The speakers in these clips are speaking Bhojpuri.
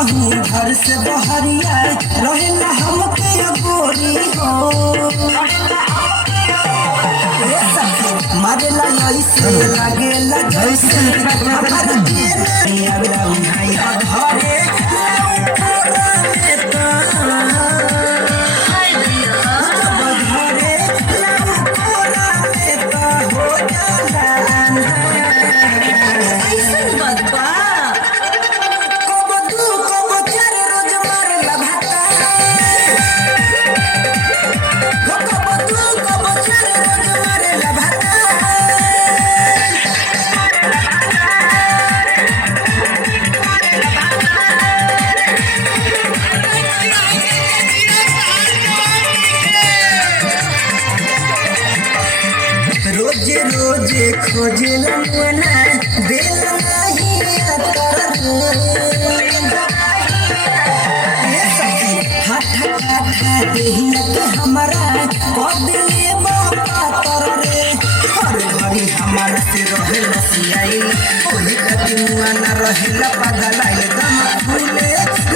कहीं घर से बहरिया रहेला हमके गोरी हो मारेला ऐसे लागेला जैसे हमार दिल आवेला भाई घरे रोजे रोजे खोजला ना दिल नहीं हाथ देहिया के हमारा कदले बापा तर रे हर घड़ी हमार से रहे लसियाई ओही कतिमुआ ना रहेला पागलाई दम फूले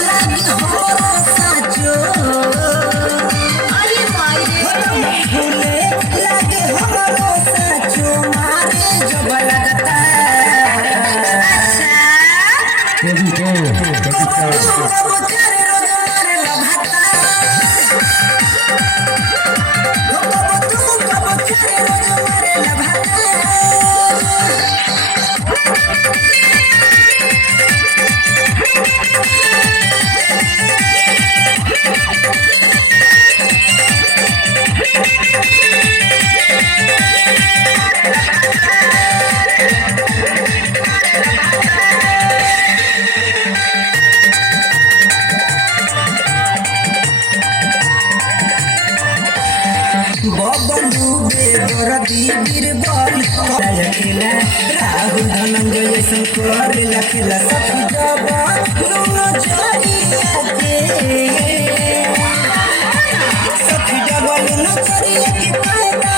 लागी हमरा साचो अरे माई रे फूले लागे हमरा साचो मारे जब लगता बबलू बेदरदी बीरबल अकेला राहुल धनंजय जैसन करेला खेला सखी जब नुनो जरिया के सखी जब नुनो जरिया के फायदा